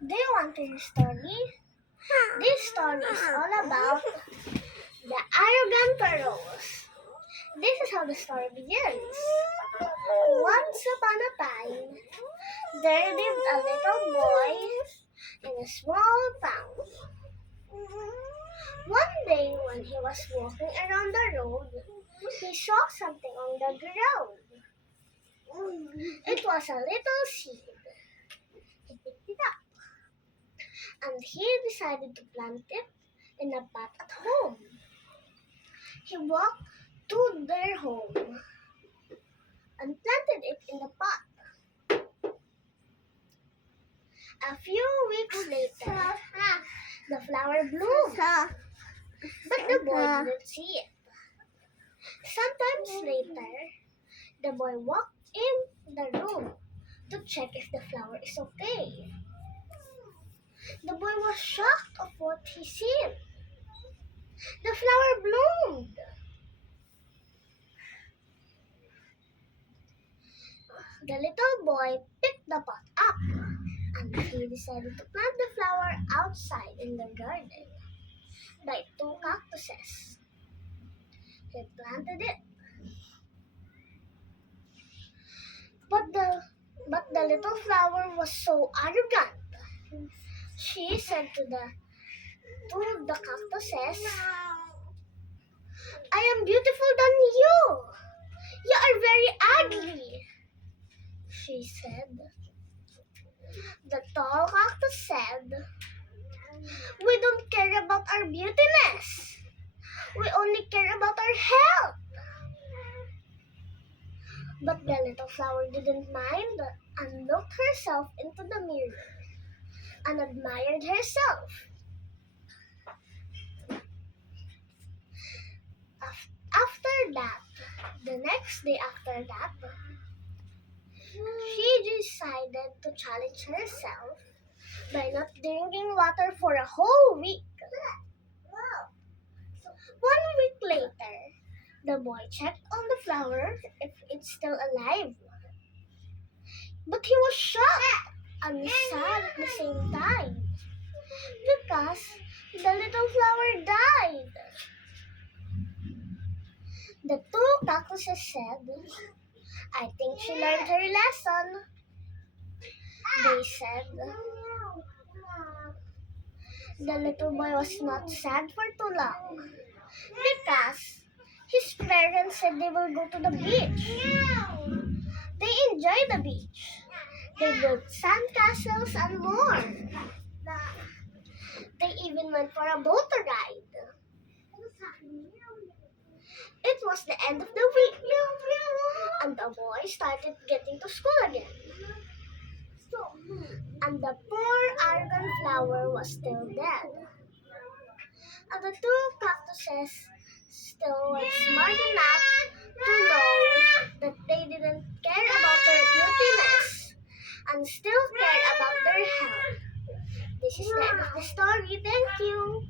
Do you want to hear a story? This story is all about the arrogant rose. This is how the story begins. Once upon a time, there lived a little boy in a small town. One day, when he was walking around the road, he saw something on the ground. It was a little seed. He picked it up and he decided to plant it in a pot at home. He walked to their home and planted it in the pot. A few weeks later, the flower bloomed, but the boy didn't see it. Sometimes later, the boy walked in the room to check if the flower is okay. The boy was shocked of what he seen. The flower bloomed. The little boy picked the pot up and he decided to plant the flower outside in the garden by two cactuses. He planted it. But the little flower was so arrogant. She said to the cactuses, "I am beautiful than you. You are very ugly," she said. The tall cactus said, "We don't care about our beautiness. We only care about our health." But the little flower didn't mind and looked herself into the mirror and admired herself. After that, the next day after that, she decided to challenge herself by not drinking water for a whole week. 1 week later, the boy checked on the flower if it's still alive. But he was shocked and sad at the same time because the little flower died. The two cactuses said, "I think she learned her lesson," they said. The little boy was not sad for too long because his parents said they will go to the beach. They enjoyed the beach. They built sandcastles and more. They even went for a boat ride. It was the end of the week, and the boy started getting to school again. And the poor arrogant flower was still dead. And the two cactuses still were smart enough to know that they didn't care about their beautiness and still care about their health. This is the end of the story. Thank you.